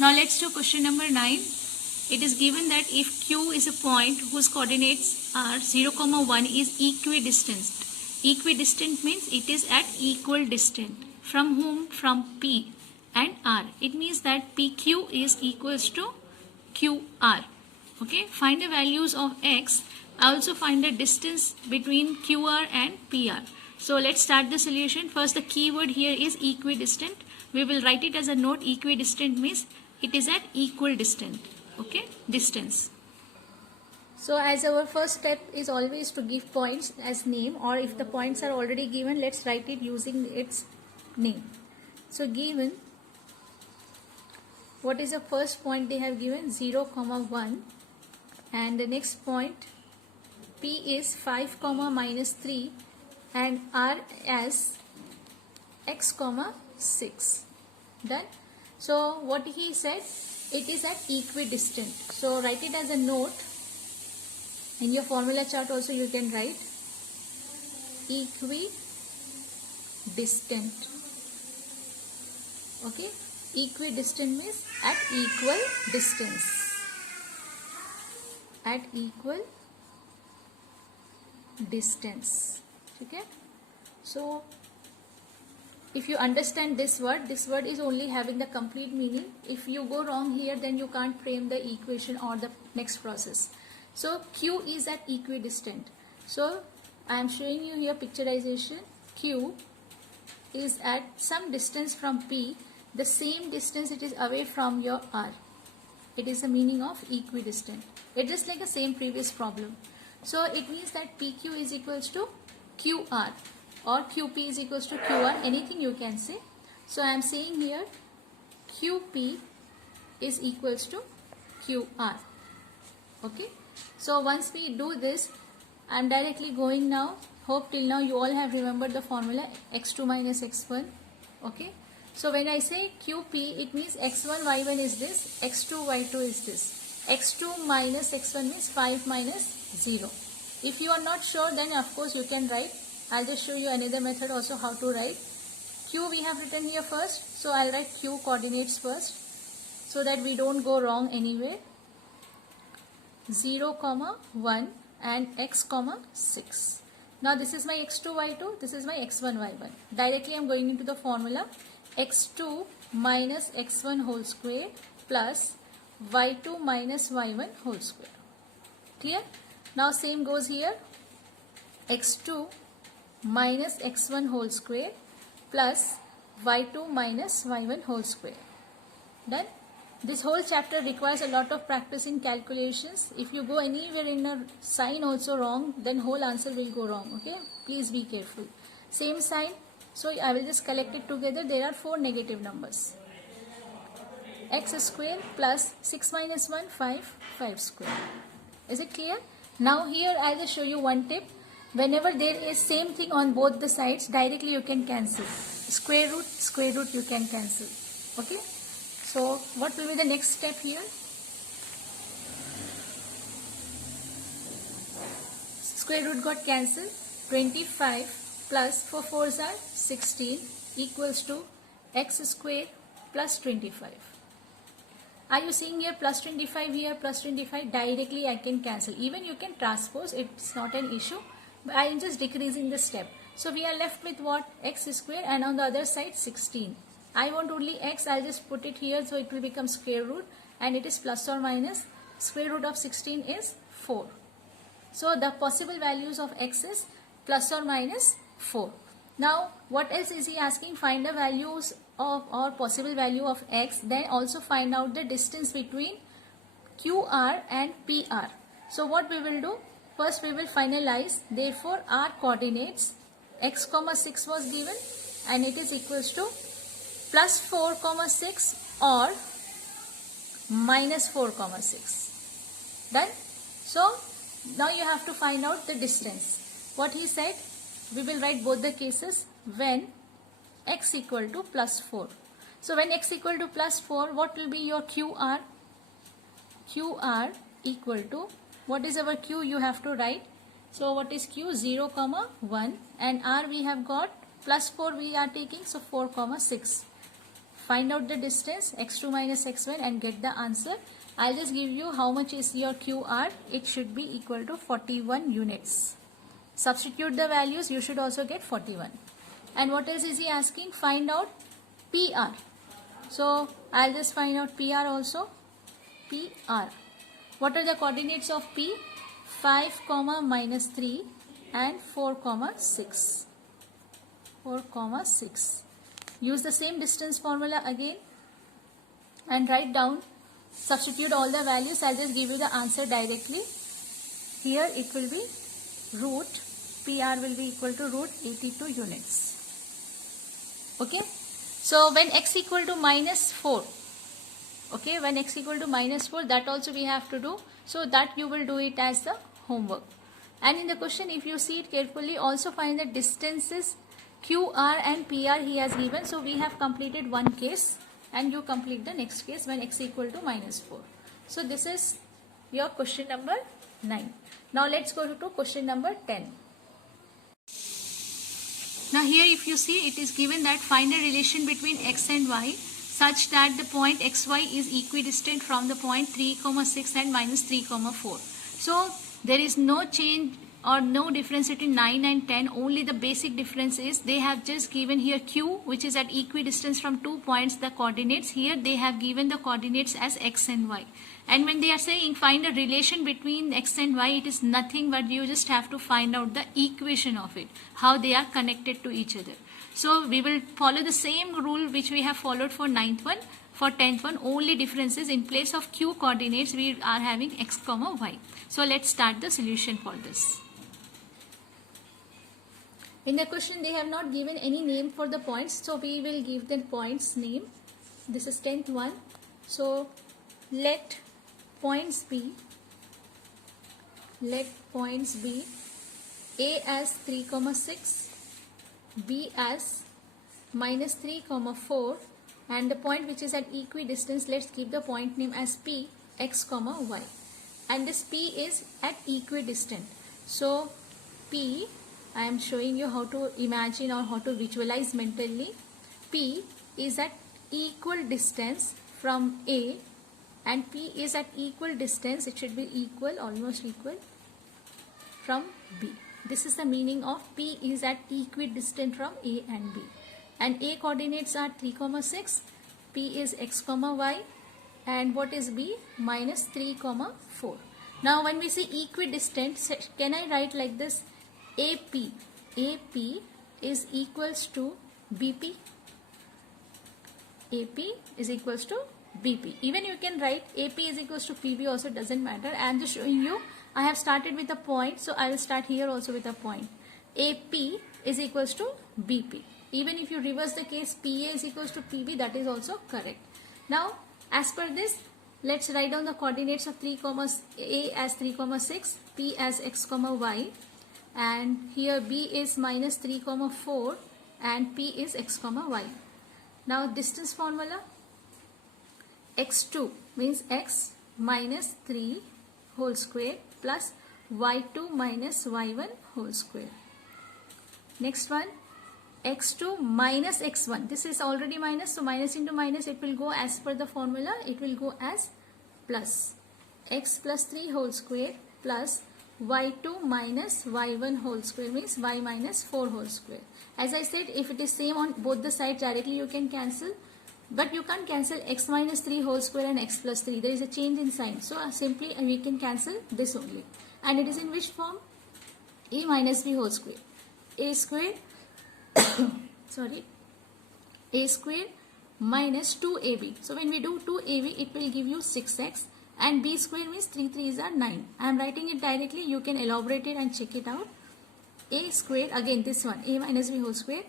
Now let's do question number 9. It is given that if Q is a point whose coordinates are 0, 1 is equidistant. Equidistant means it is at equal distance. From whom? From P and R. It means that PQ is equals to QR. Okay, find the values of X. Also find the distance between QR and PR. So let's start the solution. First, the keyword here is equidistant. We will write it as a note. Equidistant means it is at equal distance. Okay, distance. So as our first step is always to give points as name, or if the points are already given, let's write it using its name. So given, what is the first point they have given? 0, 1, and the next point P is 5, -3 and R as X, 6. Done. So what he said, it is at equidistant. So write it as a note. In your formula chart also you can write equidistant. Okay, equidistant means at equal distance. At equal distance. Okay. So if you understand this word is only having the complete meaning. If you go wrong here, then you can't frame the equation or the next process. So Q is at equidistant. So I am showing you here picturization. Q is at some distance from P, the same distance it is away from your R. It is the meaning of equidistant. It is like the same previous problem. So it means that PQ is equals to QR or QP is equals to QR, anything you can say. So I am saying here QP is equals to QR. Okay. So once we do this, I am directly going now. Hope till now you all have remembered the formula x2 minus x1. Okay. So when I say QP, it means x1 y1 is this, x2 y2 is this. x2 minus x1 means 5 minus 0. If you are not sure, then of course you can write. I'll just show you another method also how to write. Q we have written here first. So I'll write Q coordinates first so that we don't go wrong anywhere. 0, 1 and x, 6. Now this is my x2 y2. This is my x1 y1. Directly I'm going into the formula. x2 minus x1 whole square plus y2 minus y1 whole square. Clear? Now same goes here. x2 minus x1 whole square plus y2 minus y1 whole square. Done? This whole chapter requires a lot of practice in calculations. If you go anywhere in a sign also wrong, then whole answer will go wrong. Okay? Please be careful. Same sign. So I will just collect it together. There are 4 negative numbers. X square plus 6 minus 1, 5, 5 square. Is it clear? Now here I will show you one tip. Whenever there is same thing on both the sides, directly you can cancel. Square root you can cancel. Okay? So what will be the next step here? Square root got cancelled. 25 plus 4 4s are 16 equals to x square plus 25. Are you seeing here plus 25 here, plus 25? Directly I can cancel. Even you can transpose, it's not an issue. But I am just decreasing the step. So we are left with what? X square, and on the other side 16. I want only x, I'll just put it here so it will become square root, and it is plus or minus. Square root of 16 is 4. So the possible values of x is plus or minus 4. Now what else is he asking? Find the values of or possible value of x, then also find out the distance between QR and PR. So what we will do? First we will finalize. Therefore our coordinates x, 6 was given and it is equals to plus 4, 6 or minus 4, 6. Done? So now you have to find out the distance. What he said, we will write both the cases when x equal to plus 4. So when x equal to plus 4, what will be your QR? QR equal to, what is our Q? You have to write. So what is Q? 0, 1, and R we have got plus 4 we are taking, so 4, 6. find out the distance x2 minus x1 and get the answer. I'll just give you how much is your QR. It should be equal to 41 units. Substitute the values, you should also get 41. And what else is he asking? Find out PR. So I'll just find out PR also. PR. What are the coordinates of P? 5, minus 3 and 4, 6. 4, 6. Use the same distance formula again and write down. Substitute all the values. I'll just give you the answer directly. Here it will be root. PR will be equal to root 82 units. Okay. So when x equal to minus 4. Okay. When x equal to minus 4, that also we have to do. So that you will do it as the homework. And in the question, if you see it carefully, also find the distances QR and PR he has given. So we have completed one case and you complete the next case when x equal to minus 4. So this is your question number 9. Now let's go to question number 10. Now here if you see, it is given that find a relation between x and y such that the point xy is equidistant from the point 3, 6 and minus 3, 4. So there is no change or no difference between 9 and 10. Only the basic difference is they have just given here q, which is at equidistance from 2 points, the coordinates. Here they have given the coordinates as x and y. And when they are saying find a relation between x and y, it is nothing but you just have to find out the equation of it, how they are connected to each other. So we will follow the same rule which we have followed for 9th one. For 10th one, only difference is in place of q coordinates we are having x, y. So let's start the solution for this. In the question they have not given any name for the points, so we will give the points name. This is 10th one. So let points be A as 3, 6, B as minus 3, 4, and the point which is at equidistance, let's keep the point name as P, x, y. And this P is at equidistant. So P, I am showing you how to imagine or how to visualize mentally. P is at equal distance from A and P is at equal distance, it should be equal, almost equal, from B. This is the meaning of P is at equidistant from A and B. And A coordinates are 3, 6, P is x, y, and what is B? Minus 3, 4. Now when we say equidistant, can I write like this? AP is equals to BP. AP is equals to BP. Even you can write AP is equals to PB also, doesn't matter. I am just showing you. I have started with a point, so I will start here also with a point. AP is equals to BP. Even if you reverse the case, PA is equals to PB, that is also correct. Now, as per this, let's write down the coordinates of A as 3, 6, P as x, y, and here B is minus 3, 4, and P is x, y. Now, distance formula, x2 means x minus 3 whole square plus y2 minus y1 whole square. Next one, x2 minus x1. This is already minus, so minus into minus, it will go as per the formula, it will go as plus x plus 3 whole square plus y2 minus y1 whole square means y minus 4 whole square. As I said, if it is same on both the sides directly you can cancel, but you can't cancel x minus 3 whole square and x plus 3. There is a change in sign, so simply we can cancel this only. And it is in which form? A minus b whole square. A square sorry, A square minus 2ab. So when we do 2ab, it will give you 6x, and b square means 3 3s are 9. I am writing it directly, you can elaborate it and check it out. A square, again this one, a minus b whole square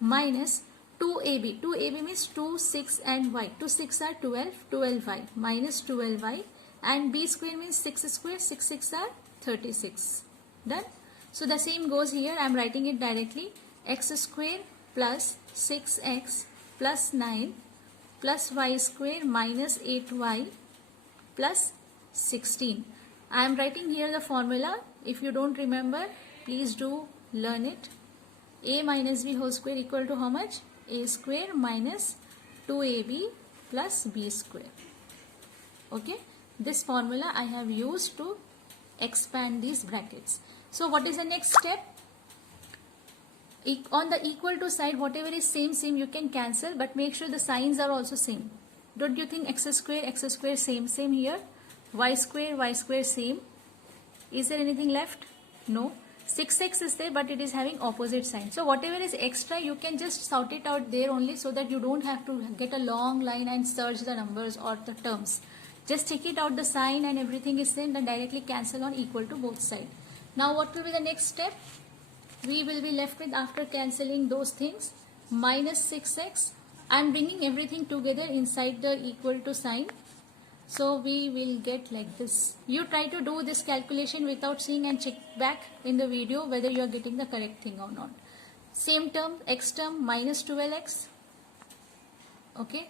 minus 2ab. 2ab means 2, 6 and y. 2 6 are 12, 12y minus 12y, and b square means 6 square, 6 6 are 36. Done. So the same goes here, I am writing it directly. X square plus 6x plus 9 plus y square minus 8y plus 16. I am writing here the formula. If you don't remember, please do learn it. A minus b whole square equal to how much? A square minus 2ab plus b square. Okay, this formula I have used to expand these brackets. So what is the next step? On the equal to side, whatever is same you can cancel, but make sure the signs are also same. Don't you think x square same here, y square same? Is there anything left? No. 6x is there, but it is having opposite sign. So whatever is extra, you can just sort it out there only, so that you don't have to get a long line and search the numbers or the terms. Just take it out, the sign and everything is same, then directly cancel on equal to both sides. Now what will be the next step? We will be left with, after cancelling those things, minus 6x and bringing everything together inside the equal to sign. So we will get like this. You try to do this calculation without seeing and check back in the video whether you are getting the correct thing or not. Same term, x term, minus 12x. Okay,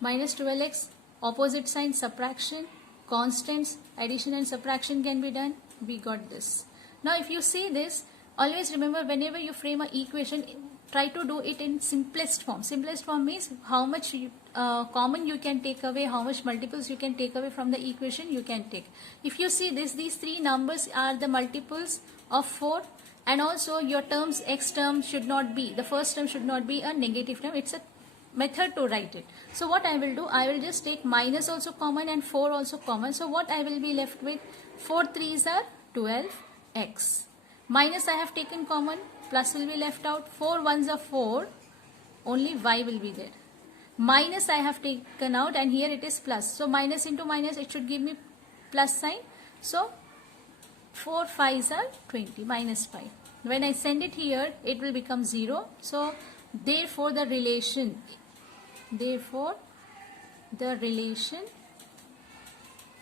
minus 12x, opposite sign, subtraction, constants, addition and subtraction can be done. We got this. Now if you see this, always remember, whenever you frame an equation, try to do it in simplest form. Simplest form means how much common you can take away, how much multiples you can take away from the equation you can take. If you see this, these three numbers are the multiples of 4, and also your terms, x term should not be, the first term should not be a negative term. It's a method to write it. So what I will do, I will just take minus also common and 4 also common. So what I will be left with, 4 3s are 12x. Minus I have taken common, plus will be left out, 4 1s are 4, only y will be there. Minus I have taken out, and here it is plus. So minus into minus, it should give me plus sign. So 4 5s are 20, minus 5. When I send it here, it will become 0. So therefore the relation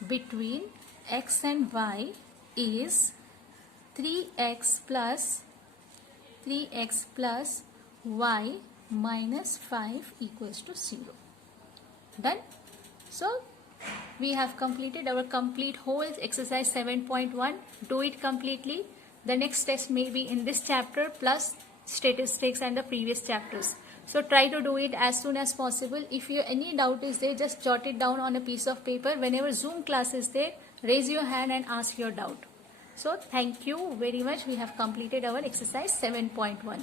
between x and y is 3x plus y minus 5 equals to 0. Done? So we have completed our complete whole exercise 7.1. Do it completely. The next test may be in this chapter plus statistics and the previous chapters. So try to do it as soon as possible. If any doubt is there, just jot it down on a piece of paper. Whenever Zoom class is there, raise your hand and ask your doubt. So thank you very much. We have completed our exercise 7.1.